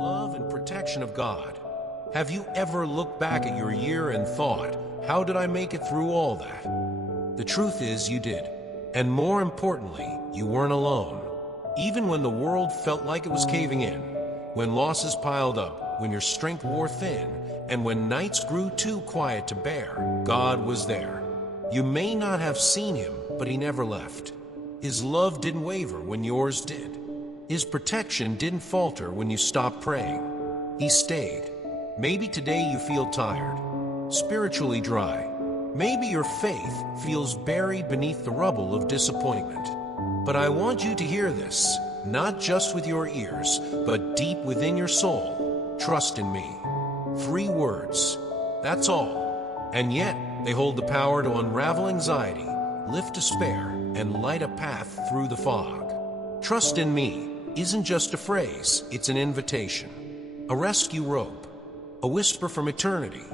love and protection of God. Have you ever looked back at your year and thought, how did I make it through all that? The truth is you did. And more importantly, you weren't alone. Even when the world felt like it was caving in, when losses piled up, when your strength wore thin, and when nights grew too quiet to bear, God was there. You may not have seen him, but he never left. His love didn't waver when yours did. His protection didn't falter when you stopped praying. He stayed. Maybe today you feel tired, spiritually dry. Maybe your faith feels buried beneath the rubble of disappointment. But I want you to hear this, not just with your ears, but deep within your soul. Trust in me. 3 words. That's all. And yet, they hold the power to unravel anxiety, lift despair, and light a path through the fog. Trust in me isn't just a phrase, it's an invitation. A rescue rope. A whisper from eternity.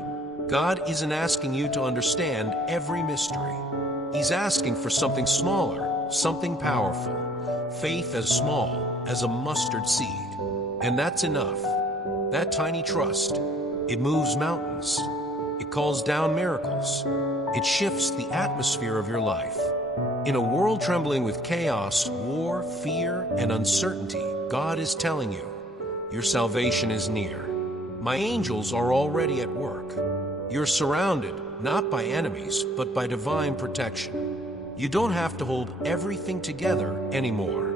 God isn't asking you to understand every mystery. He's asking for something smaller, something powerful. Faith as small as a mustard seed. And that's enough. That tiny trust. It moves mountains. It calls down miracles. It shifts the atmosphere of your life. In a world trembling with chaos, war, fear, and uncertainty, God is telling you, your salvation is near. My angels are already at work. You're surrounded, not by enemies, but by divine protection. You don't have to hold everything together anymore.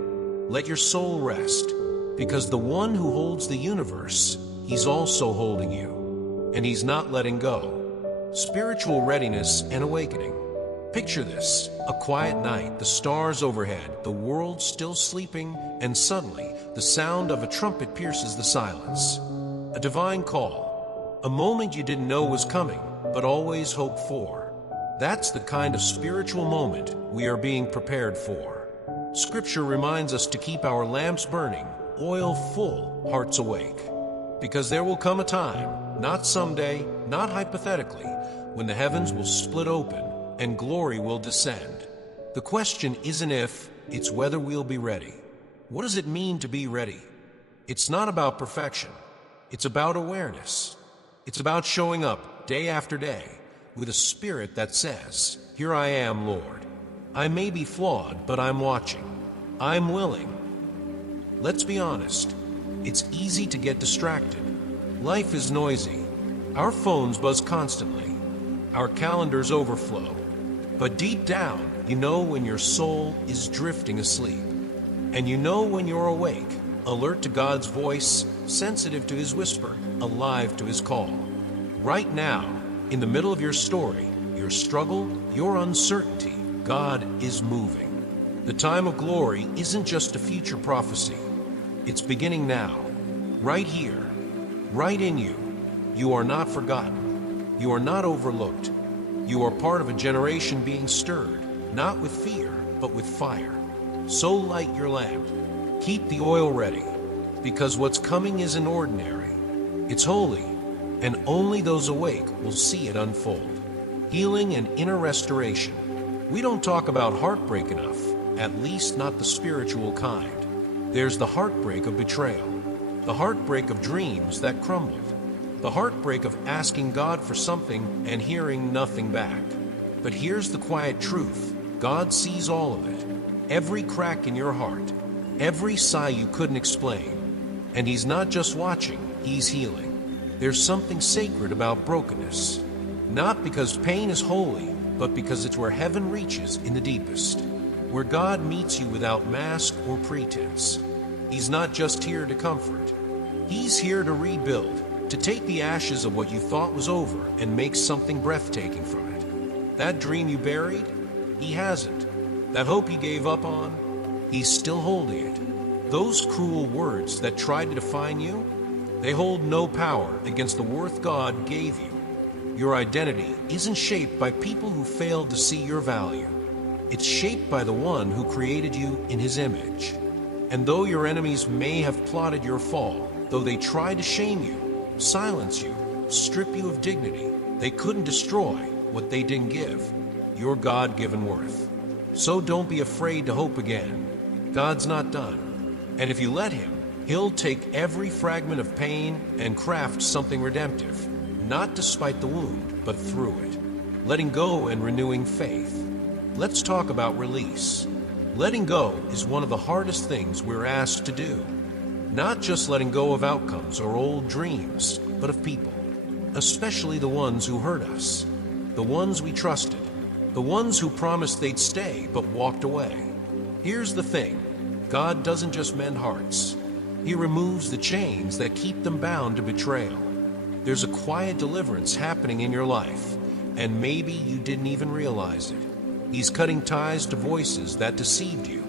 Let your soul rest, because the one who holds the universe, he's also holding you, and he's not letting go. Spiritual readiness and awakening. Picture this, a quiet night, the stars overhead, the world still sleeping, and suddenly the sound of a trumpet pierces the silence. A divine call, a moment you didn't know was coming, but always hoped for. That's the kind of spiritual moment we are being prepared for. Scripture reminds us to keep our lamps burning, oil full, hearts awake. Because there will come a time, not someday, not hypothetically, when the heavens will split open and glory will descend. The question isn't if, it's whether we'll be ready. What does it mean to be ready? It's not about perfection. It's about awareness. It's about showing up day after day with a spirit that says, "Here I am, Lord. I may be flawed, but I'm watching. I'm willing." Let's be honest. It's easy to get distracted. Life is noisy. Our phones buzz constantly. Our calendars overflow. But deep down, you know when your soul is drifting asleep. And you know when you're awake, alert to God's voice, sensitive to his whisper, alive to his call. Right now, in the middle of your story, your struggle, your uncertainty, God is moving. The time of glory isn't just a future prophecy. It's beginning now, right here, right in you. You are not forgotten. You are not overlooked. You are part of a generation being stirred, not with fear, but with fire. So light your lamp. Keep the oil ready, because what's coming isn't ordinary. It's holy, and only those awake will see it unfold. Healing and inner restoration. We don't talk about heartbreak enough, at least not the spiritual kind. There's the heartbreak of betrayal, the heartbreak of dreams that crumbled, the heartbreak of asking God for something and hearing nothing back. But here's the quiet truth. God sees all of it. Every crack in your heart, every sigh you couldn't explain. And he's not just watching, he's healing. There's something sacred about brokenness. Not because pain is holy, but because it's where heaven reaches in the deepest. Where God meets you without mask or pretense. He's not just here to comfort. He's here to rebuild, to take the ashes of what you thought was over and make something breathtaking from it. That dream you buried, he hasn't. That hope you gave up on, he's still holding it. Those cruel words that tried to define you, they hold no power against the worth God gave you. Your identity isn't shaped by people who failed to see your value. It's shaped by the one who created you in his image. And though your enemies may have plotted your fall, though they tried to shame you, silence you, strip you of dignity, they couldn't destroy what they didn't give, your God-given worth. So don't be afraid to hope again. God's not done. And if you let him, He'll take every fragment of pain and craft something redemptive, not despite the wound, but through it. Letting go and renewing faith. Let's talk about release. Letting go is one of the hardest things we're asked to do. Not just letting go of outcomes or old dreams, but of people. Especially the ones who hurt us. The ones we trusted. The ones who promised they'd stay but walked away. Here's the thing. God doesn't just mend hearts. He removes the chains that keep them bound to betrayal. There's a quiet deliverance happening in your life, and maybe you didn't even realize it. He's cutting ties to voices that deceived you,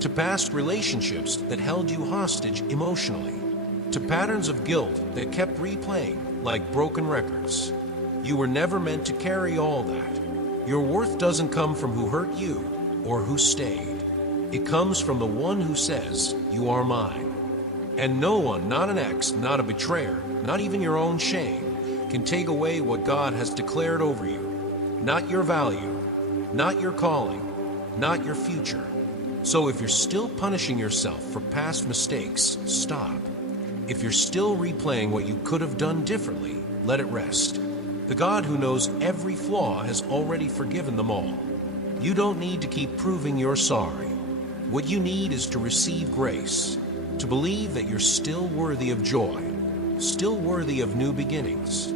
to past relationships that held you hostage emotionally, to patterns of guilt that kept replaying like broken records. You were never meant to carry all that. Your worth doesn't come from who hurt you or who stayed. It comes from the one who says, "You are mine." And no one, not an ex, not a betrayer, not even your own shame, can take away what God has declared over you. Not your value, not your calling, not your future. So if you're still punishing yourself for past mistakes, stop. If you're still replaying what you could have done differently, let it rest. The God who knows every flaw has already forgiven them all. You don't need to keep proving you're sorry. What you need is to receive grace, to believe that you're still worthy of joy, still worthy of new beginnings.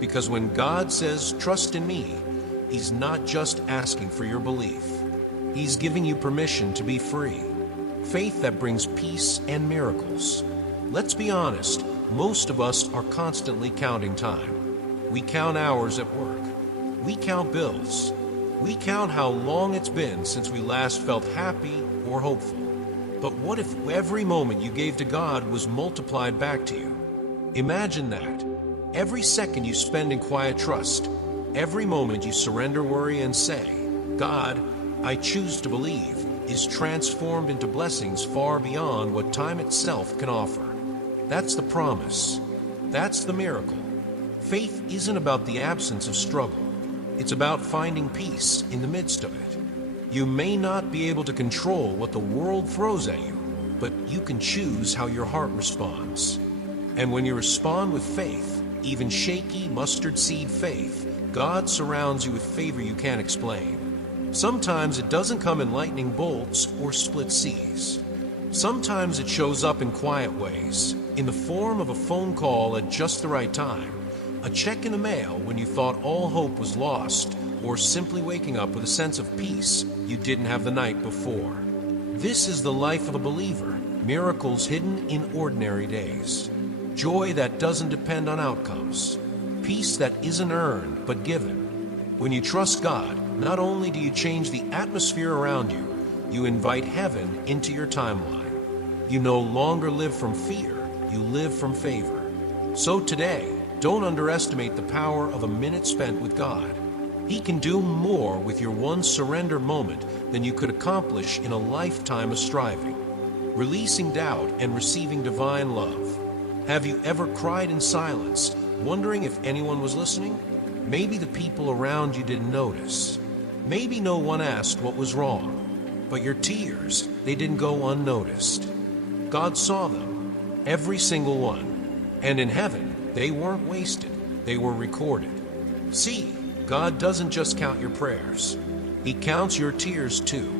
Because when God says, "Trust in me," He's not just asking for your belief. He's giving you permission to be free. Faith that brings peace and miracles. Let's be honest, most of us are constantly counting time. We count hours at work. We count bills. We count how long it's been since we last felt happy or hopeful. But what if every moment you gave to God was multiplied back to you? Imagine that. Every second you spend in quiet trust, every moment you surrender worry and say, "God, I choose to believe," is transformed into blessings far beyond what time itself can offer. That's the promise. That's the miracle. Faith isn't about the absence of struggle. It's about finding peace in the midst of it. You may not be able to control what the world throws at you, but you can choose how your heart responds. And when you respond with faith, even shaky mustard seed faith, God surrounds you with favor you can't explain. Sometimes it doesn't come in lightning bolts or split seas. Sometimes it shows up in quiet ways, in the form of a phone call at just the right time, a check in the mail when you thought all hope was lost, or simply waking up with a sense of peace you didn't have the night before. This is the life of a believer, miracles hidden in ordinary days. Joy that doesn't depend on outcomes. Peace that isn't earned but given. When you trust God, not only do you change the atmosphere around you, you invite heaven into your timeline. You no longer live from fear, you live from favor. So today, don't underestimate the power of a minute spent with God. He can do more with your one surrender moment than you could accomplish in a lifetime of striving. Releasing doubt and receiving divine love. Have you ever cried in silence, wondering if anyone was listening? Maybe the people around you didn't notice. Maybe no one asked what was wrong. But your tears, they didn't go unnoticed. God saw them, every single one. And in heaven, they weren't wasted, they were recorded. See, God doesn't just count your prayers. He counts your tears too.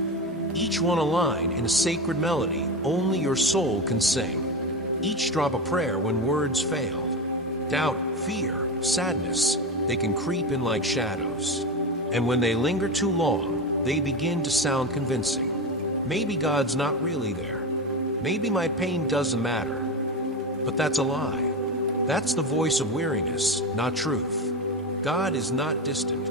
Each one a line in a sacred melody only your soul can sing. Each drop a prayer when words failed. Doubt, fear, sadness, they can creep in like shadows. And when they linger too long, they begin to sound convincing. Maybe God's not really there. Maybe my pain doesn't matter. But that's a lie. That's the voice of weariness, not truth. God is not distant.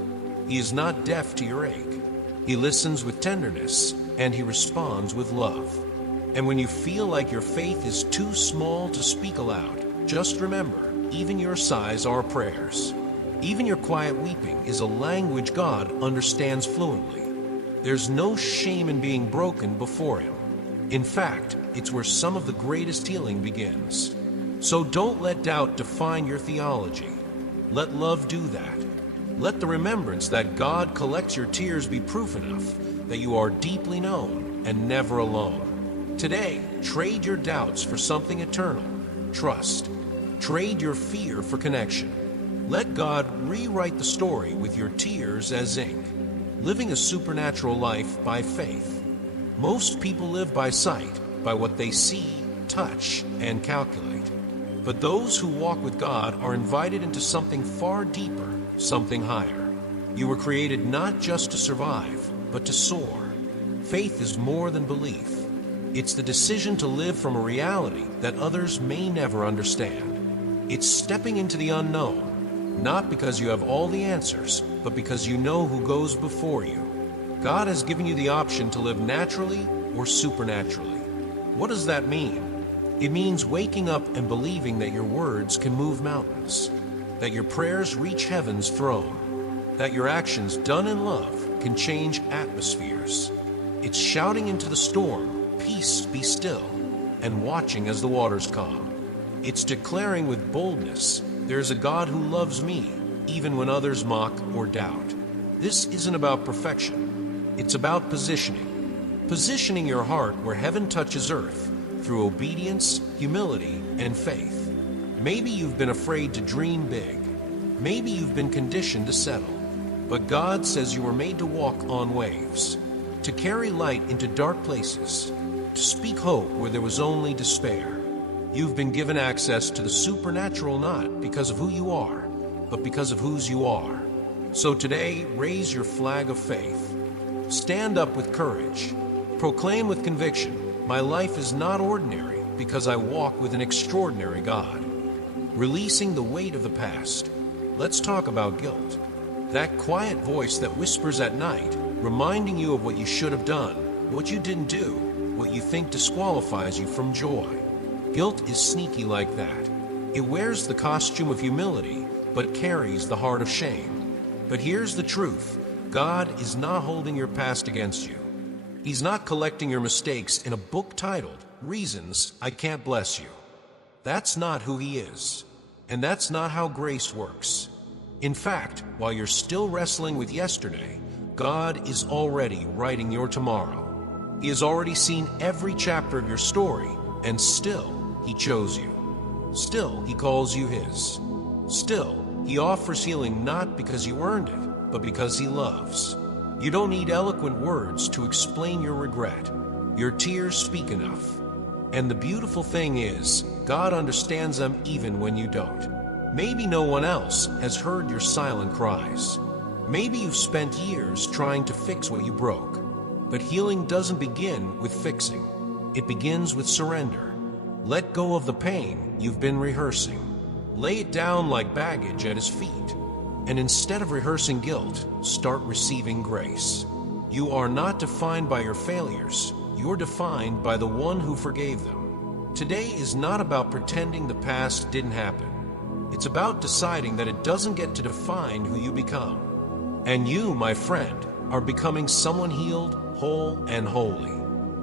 He is not deaf to your ache. He listens with tenderness, and He responds with love. And when you feel like your faith is too small to speak aloud, just remember, even your sighs are prayers. Even your quiet weeping is a language God understands fluently. There's no shame in being broken before Him. In fact, it's where some of the greatest healing begins. So don't let doubt define your theology. Let love do that. Let the remembrance that God collects your tears be proof enough that you are deeply known and never alone. Today, Trade your doubts for something eternal. Trust. Trade your fear for connection. Let God rewrite the story with your tears as ink. Living a supernatural life by faith. Most people live by sight, by what they see, touch, and calculate. But those who walk with God are invited into something far deeper, something higher. You were created not just to survive, but to soar. Faith is more than belief. It's the decision to live from a reality that others may never understand. It's stepping into the unknown, not because you have all the answers, but because you know who goes before you. God has given you the option to live naturally or supernaturally. What does that mean? It means waking up and believing that your words can move mountains, that your prayers reach heaven's throne, that your actions done in love can change atmospheres. It's shouting into the storm, "Peace, be still," and watching as the waters calm. It's declaring with boldness, "There's a God who loves me, even when others mock or doubt." This isn't about perfection. It's about positioning. Positioning your heart where heaven touches earth through obedience, humility, and faith. Maybe you've been afraid to dream big. Maybe you've been conditioned to settle. But God says you were made to walk on waves, to carry light into dark places, to speak hope where there was only despair. You've been given access to the supernatural not because of who you are, but because of whose you are. So today, raise your flag of faith. Stand up with courage. Proclaim with conviction, "My life is not ordinary because I walk with an extraordinary God." Releasing the weight of the past. Let's talk about guilt. That quiet voice that whispers at night, reminding you of what you should have done, what you didn't do, what you think disqualifies you from joy. Guilt is sneaky like that. It wears the costume of humility, but carries the heart of shame. But here's the truth. God is not holding your past against you. He's not collecting your mistakes in a book titled, "Reasons I Can't Bless You." That's not who He is. And that's not how grace works. In fact, while you're still wrestling with yesterday, God is already writing your tomorrow. He has already seen every chapter of your story, and still, He chose you. Still, He calls you His. Still, He offers healing not because you earned it, but because He loves. You don't need eloquent words to explain your regret. Your tears speak enough. And the beautiful thing is, God understands them even when you don't. Maybe no one else has heard your silent cries. Maybe you've spent years trying to fix what you broke. But healing doesn't begin with fixing. It begins with surrender. Let go of the pain you've been rehearsing. Lay it down like baggage at His feet. And instead of rehearsing guilt, start receiving grace. You are not defined by your failures. You're defined by the one who forgave them. Today is not about pretending the past didn't happen. It's about deciding that it doesn't get to define who you become. And you, my friend, are becoming someone healed, whole, and holy.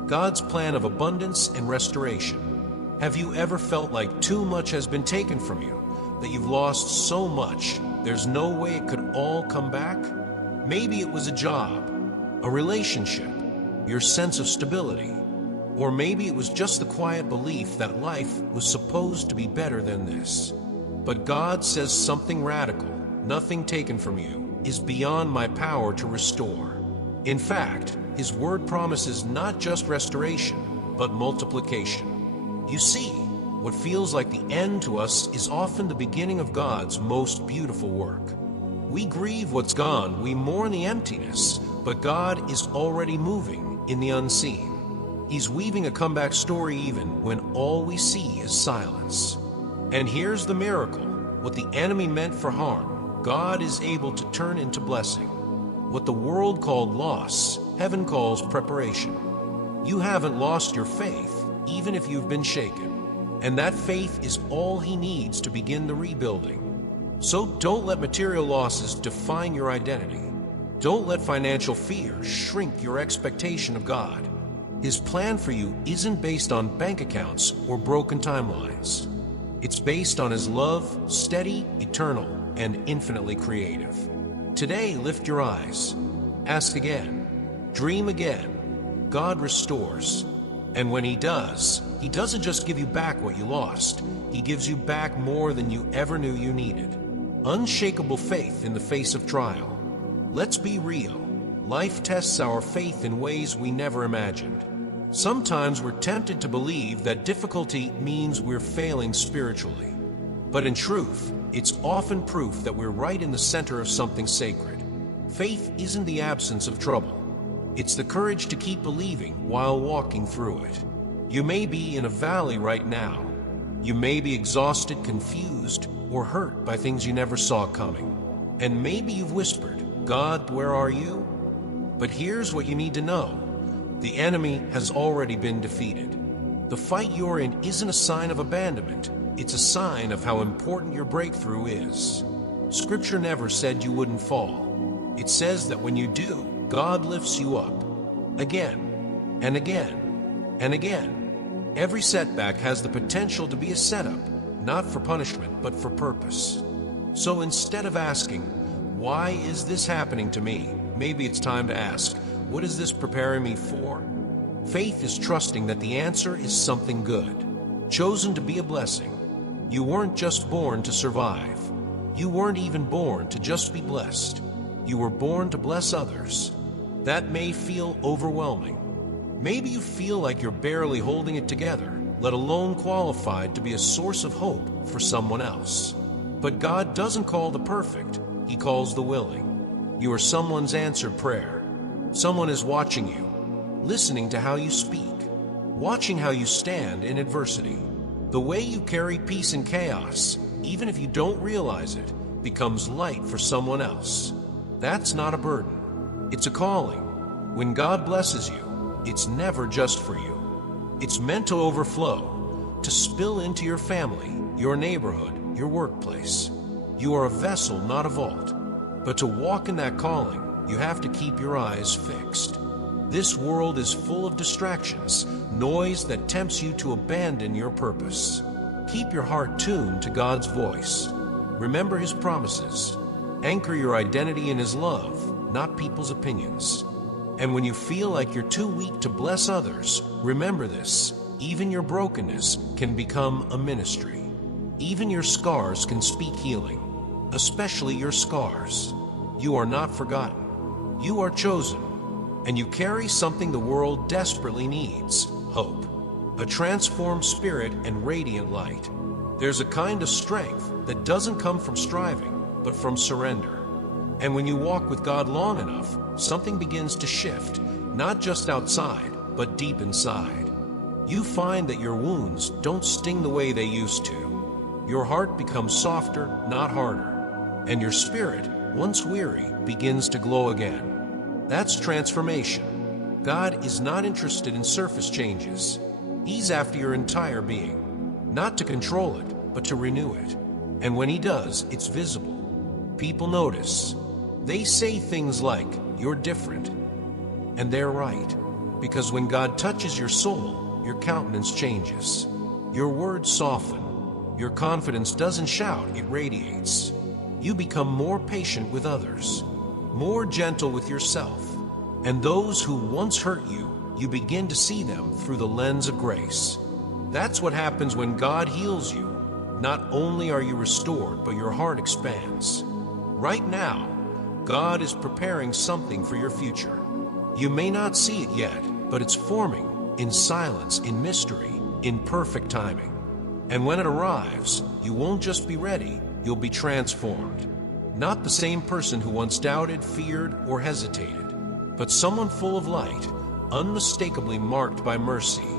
God's plan of abundance and restoration. Have you ever felt like too much has been taken from you, that you've lost so much, there's no way it could all come back? Maybe it was a job, a relationship, your sense of stability, or maybe it was just the quiet belief that life was supposed to be better than this. But God says something radical, nothing taken from you, is beyond my power to restore. In fact, His word promises not just restoration, but multiplication. You see, what feels like the end to us is often the beginning of God's most beautiful work. We grieve what's gone, we mourn the emptiness, but God is already moving in the unseen. He's weaving a comeback story even when all we see is silence. And here's the miracle. What the enemy meant for harm, God is able to turn into blessing. What the world called loss, heaven calls preparation. You haven't lost your faith, even if you've been shaken. And that faith is all He needs to begin the rebuilding. So don't let material losses define your identity. Don't let financial fear shrink your expectation of God. His plan for you isn't based on bank accounts or broken timelines. It's based on His love, steady, eternal, and infinitely creative. Today, lift your eyes. Ask again. Dream again. God restores. And when He does, He doesn't just give you back what you lost. He gives you back more than you ever knew you needed. Unshakable faith in the face of trial. Let's be real. Life tests our faith in ways we never imagined. Sometimes we're tempted to believe that difficulty means we're failing spiritually. But in truth, it's often proof that we're right in the center of something sacred. Faith isn't the absence of trouble. It's the courage to keep believing while walking through it. You may be in a valley right now. You may be exhausted, confused, or hurt by things you never saw coming. And maybe you've whispered, "God, where are you?" But here's what you need to know. The enemy has already been defeated. The fight you're in isn't a sign of abandonment. It's a sign of how important your breakthrough is. Scripture never said you wouldn't fall. It says that when you do, God lifts you up. Again, and again, and again. Every setback has the potential to be a setup, not for punishment, but for purpose. So instead of asking, "Why is this happening to me?" maybe it's time to ask, "What is this preparing me for?" Faith is trusting that the answer is something good, chosen to be a blessing. You weren't just born to survive. You weren't even born to just be blessed. You were born to bless others. That may feel overwhelming. Maybe you feel like you're barely holding it together, let alone qualified to be a source of hope for someone else. But God doesn't call the perfect, He calls the willing. You are someone's answered prayer. Someone is watching you, listening to how you speak, watching how you stand in adversity. The way you carry peace in chaos, even if you don't realize it, becomes light for someone else. That's not a burden. It's a calling. When God blesses you, it's never just for you. It's meant to overflow, to spill into your family, your neighborhood, your workplace. You are a vessel, not a vault. But to walk in that calling, you have to keep your eyes fixed. This world is full of distractions, noise that tempts you to abandon your purpose. Keep your heart tuned to God's voice. Remember His promises. Anchor your identity in His love, not people's opinions. And when you feel like you're too weak to bless others, remember this: even your brokenness can become a ministry. Even your scars can speak healing, especially your scars. You are not forgotten. You are chosen, and you carry something the world desperately needs: hope. A transformed spirit and radiant light. There's a kind of strength that doesn't come from striving, but from surrender. And when you walk with God long enough, something begins to shift, not just outside, but deep inside. You find that your wounds don't sting the way they used to. Your heart becomes softer, not harder. And your spirit, once weary, begins to glow again. That's transformation. God is not interested in surface changes. He's after your entire being, not to control it, but to renew it. And when He does, it's visible. People notice. They say things like, "You're different." And they're right. Because when God touches your soul, your countenance changes. Your words soften. Your confidence doesn't shout, it radiates. You become more patient with others, more gentle with yourself. And those who once hurt you, you begin to see them through the lens of grace. That's what happens when God heals you. Not only are you restored, but your heart expands. Right now, God is preparing something for your future. You may not see it yet, but it's forming in silence, in mystery, in perfect timing. And when it arrives, you won't just be ready, you'll be transformed. Not the same person who once doubted, feared, or hesitated, but someone full of light, unmistakably marked by mercy.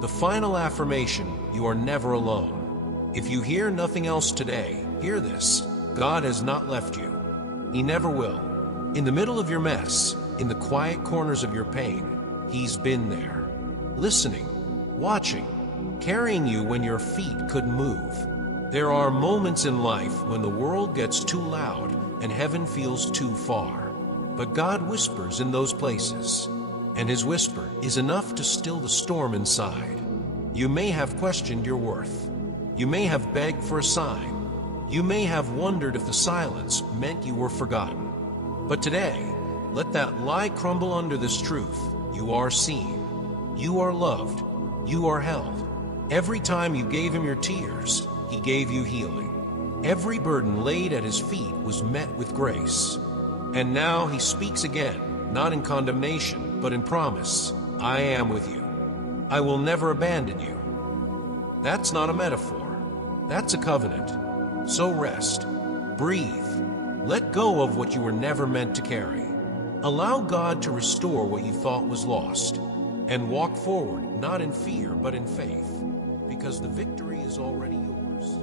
The final affirmation: you are never alone. If you hear nothing else today, hear this: God has not left you. He never will. In the middle of your mess, in the quiet corners of your pain, He's been there, listening, watching, carrying you when your feet couldn't move. There are moments in life when the world gets too loud and heaven feels too far. But God whispers in those places, and His whisper is enough to still the storm inside. You may have questioned your worth. You may have begged for a sign. You may have wondered if the silence meant you were forgotten. But today, let that lie crumble under this truth. You are seen. You are loved. You are held. Every time you gave him your tears, he gave you healing. Every burden laid at his feet was met with grace. And now he speaks again, not in condemnation, but in promise. I am with you. I will never abandon you. That's not a metaphor. That's a covenant. So rest. Breathe. Let go of what you were never meant to carry. Allow God to restore what you thought was lost. And walk forward, not in fear, but in faith. Because the victory is already yours.